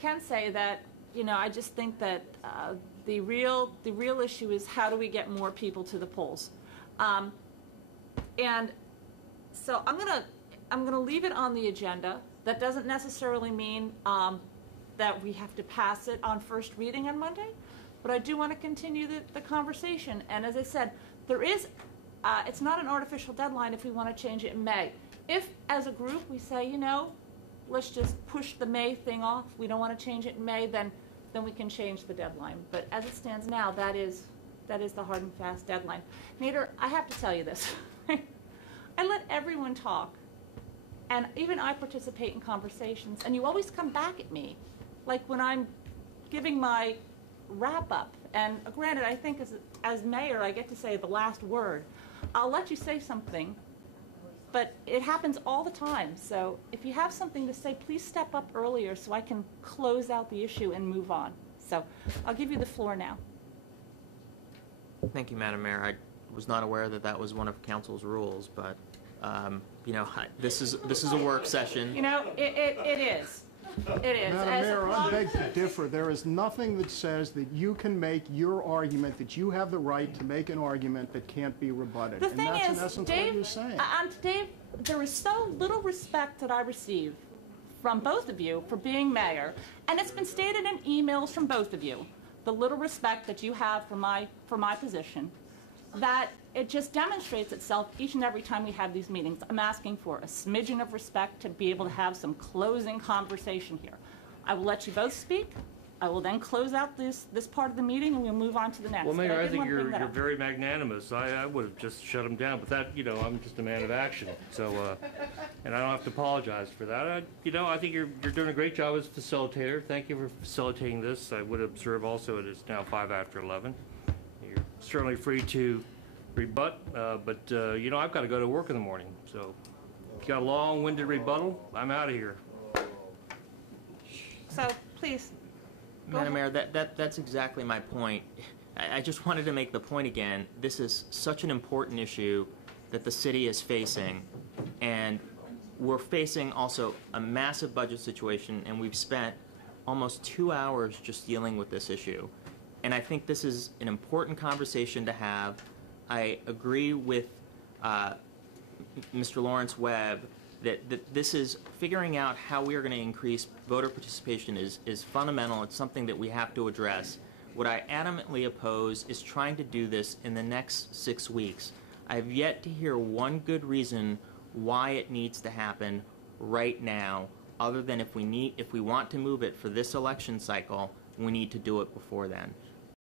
can say that, you know, I just think that the real issue is how do we get more people to the polls, and so I'm gonna leave it on the agenda. That doesn't necessarily mean that we have to pass it on first reading on Monday, but I do want to continue the conversation. And as I said, there is, it's not an artificial deadline if we want to change it in May. If, as a group, we say, you know, let's just push the May thing off, we don't want to change it in May, then we can change the deadline. But as it stands now, that is the hard and fast deadline. Nader, I have to tell you this. I let everyone talk, and even I participate in conversations, and you always come back at me, like when I'm giving my wrap-up. And granted, I think as mayor, I get to say the last word. I'll let you say something, but it happens all the time. So if you have something to say, please step up earlier so I can close out the issue and move on. So I'll give you the floor now. Thank you, Madam Mayor. I was not aware that that was one of Council's rules, but you know, this is a work session. You know, it is. It is. Madam Mayor, I beg to differ. There is nothing that says that you can make your argument, that you have the right to make an argument that can't be rebutted. The thing and that's is, in essence Dave, what you're saying. Dave, there is so little respect that I receive from both of you for being mayor, and it's been stated in emails from both of you, the little respect that you have for my position, that it just demonstrates itself each and every time we have these meetings. I'm asking for a smidgen of respect to be able to have some closing conversation here. I will let you both speak. I will then close out this part of the meeting, and we'll move on to the next. Well, Mayor, I think you're very magnanimous. I would have just shut him down, but that, you know, I'm just a man of action. So, and I don't have to apologize for that. You know, I think you're doing a great job as a facilitator. Thank you for facilitating this. I would observe also it is now 11:05. You're certainly free to rebut, but you know, I've got to go to work in the morning. So, if you got a long-winded rebuttal, I'm out of here. So, please. Madam Mayor, that's exactly my point. I just wanted to make the point again. This is such an important issue that the city is facing, and we're facing also a massive budget situation, and we've spent almost 2 hours just dealing with this issue. And I think this is an important conversation to have. I agree with Mr. Lawrence Webb that this is figuring out how we are going to increase voter participation is fundamental. It's something that we have to address. What I adamantly oppose is trying to do this in the next 6 weeks. I have yet to hear one good reason why it needs to happen right now, other than if we want to move it for this election cycle, we need to do it before then.